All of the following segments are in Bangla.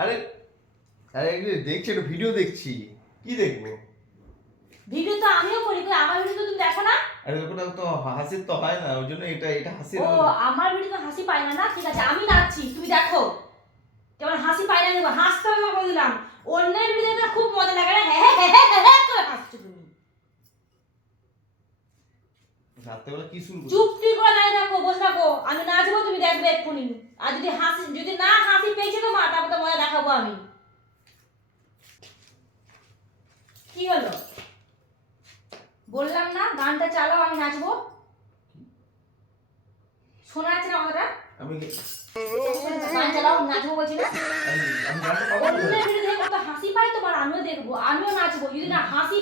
আরে আরে দেখছি একটা ভিডিও দেখছি। কি দেখব? ভিডিও তো আমিও করি আমার ভিডিও তুমি দেখো না? আরে তো হাসি তো হয় না ওই জন্য এটা এটা হাসি ও আমার ভিডিও তো হাসি পায় না না? ঠিক আছে আমি নাচছি তুমি দেখো। কেমন হাসি পায় না হাসতে হবে বলে দিলাম। অন্যের ভিডিও রাত্রেবেলা কি শুরু চুপটি করে নাই রাখো বসে রাখো। আমি নাচবো তুমি দেখবে এক্ষুনি। আর যদি হাসি যদি না হাসি পেয়েছে তো মা তারপর তো মজা দেখাবো আমি। কি হলো? বললাম না গানটা চালাও আমি নাচবো। শোনা যাচ্ছে না কথাটা? আমি গান চালাও নাচবো বলছি না? হাসি পায় তোমার আমিও দেখব আমিও নাচবো। যদি না হাসি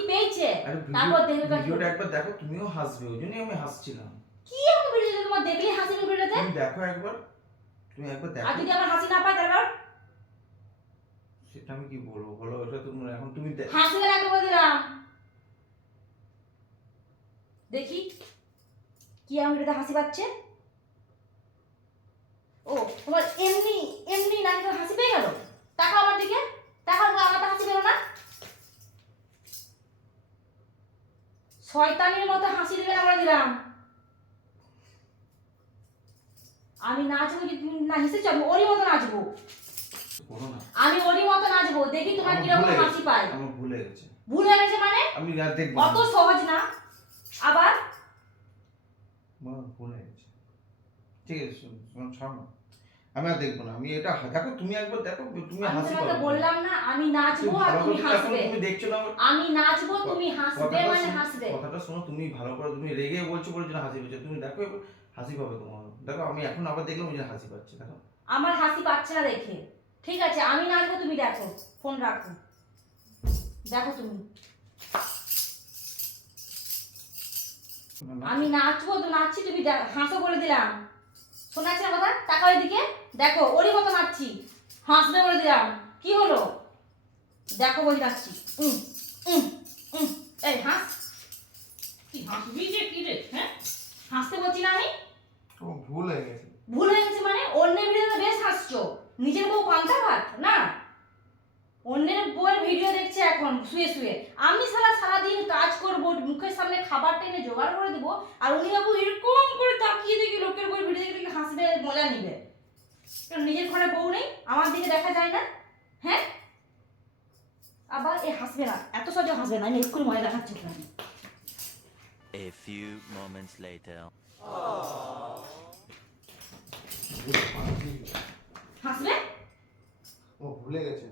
তারপর দেখবে ভিডিওটা একবার দেখো তুমিও হাসবে ওই জন্যই আমি হাসছিলাম। কি এমন ভিডিও তোমার দেখলেই হাসি পেয়ে ভিডিওতে তুমি দেখো একবার তুমি একবার দেখো। আর যদি আমার হাসি না পায় তারপর সেটা আমি কি বলব? বলো ওটা তুমি এখন তুমি হাসলে বলে দিলাম। দেখি কি আমার ভিডিওতে হাসি পাচ্ছে? ও তোমার এমনি এমনি নাকি তোমার হাসি পেয়ে গেল? টাকা আমার দিকে। টাকা আমার তো হাসি পেল না? শয়তানির মতো হাসি দেবে বলে দিলাম আমি নাচবো তুমি না হেসেছো? আমি ওরই মতো নাচবো। আমি ওরই মতো নাচবো দেখি তোমার কীরকম হাসি পায়। আমার ভুলে গেছে। ভুল হয়ে গেছে মানে? আমি আর দেখব অত সহজ না। আবার? আমার ভুলে গেছে। ঠিক আছে শোনো, শোনো। আমি আর দেখব না। আমি এটা দেখো তুমি একবার দেখো তুমি হাসি পাবে। বললাম না আমি নাচবো আর তুমি হাসবে। তুমি দেখছ না আমার- আমি নাচবো তুমি হাসবে মানে হাসবে। কথাটা শোনো তুমি ভালো করে তুমি রেগে বলছো বলে জন্য হাসি পাচ্ছে। তুমি দেখো হাসি পাবে তোমার। দেখো আমি এখন আবার দেখলাম ওই জন্য হাসি পাচ্ছে দেখো। আমার হাসি পাচ্ছে না দেখে। ঠিক আছে আমি নাচবো তুমি দেখো। ফোন রাখো। দেখো তুমি। আমি নাচবো তো নাচছি তুমি হাসো বলে দিলাম। শোনাচ্ছে না কথা টাকা ওইদিকে দেখো ওরই মতো নাচছি। হাসবে বলে দিলাম। কি হলো? দেখো বই নাচছি। উম, উম, উম। এই হাস। কি হাসবি যে কি রে? হ্যাঁ? হাসতে বলছি না আমি? ও ভুল হয়ে গেছে। ভুল হয়ে গেছে মানে অন্যের ভিডিওতে বেশ হাসছো। নিজের বউ পান্তা ভাত না? অন্যের বউয়ের ভিডিও দেখছে এখন শুয়ে শুয়ে। আমি সারা সারাদিন কাজ করব মুখের সামনে খাবার টেনে জোগাড় করে দেবো আর উনি বাবু এরকম করে তাকিয়ে দেখি লোকের বউয়ের ভিডিও দেখে মজা নিবে। কারণ নিজের ঘরে বউ নেই আমার দিকে দেখা যায় না। হ্যাঁ? আবার এ হাসবে না এত সহজে হাসবে না আমি এক্ষুনি মজা দেখাচ্ছি ওখানে। A few moments later. হাসবে? ও ভুলে গেছে।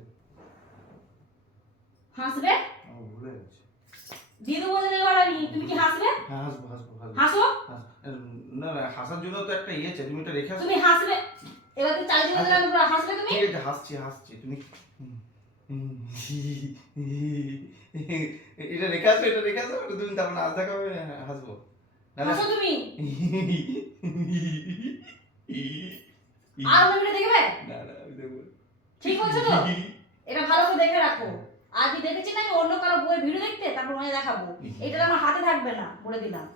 হাসবে? ও ভুলে গেছে। দিয়ে দেবো তুমি কি হাসবে? হ্যাঁ হাসবো হাসবো হাসবো। হাসো হাস- না না হাসার জন্য তো একটা ইয়ে আছে তুমি এটা রেখে তুমি হাসবে এবার তুমি চাল দিয়ে দিলাম পুরো হাসবে তুমি? ঠিক আছে হাসছি হাসছি তুমি এটা রেখে আসো এটা রেখে আসো এটা তুমি তারপর নাচ দেখাবে হাসবো। হাসো তুমি? আর ভিডিও দেখবে? না না আমি দেখব ঠিক বলছো তো? এটা ভালো করে দেখে রাখো। আগে দেখেছি না আমি অন্য কারও বইয়ের ভিডিও দেখতে তারপর মনে দেখাবো। এটা আমার হাতে থাকবে না বলে দিলাম।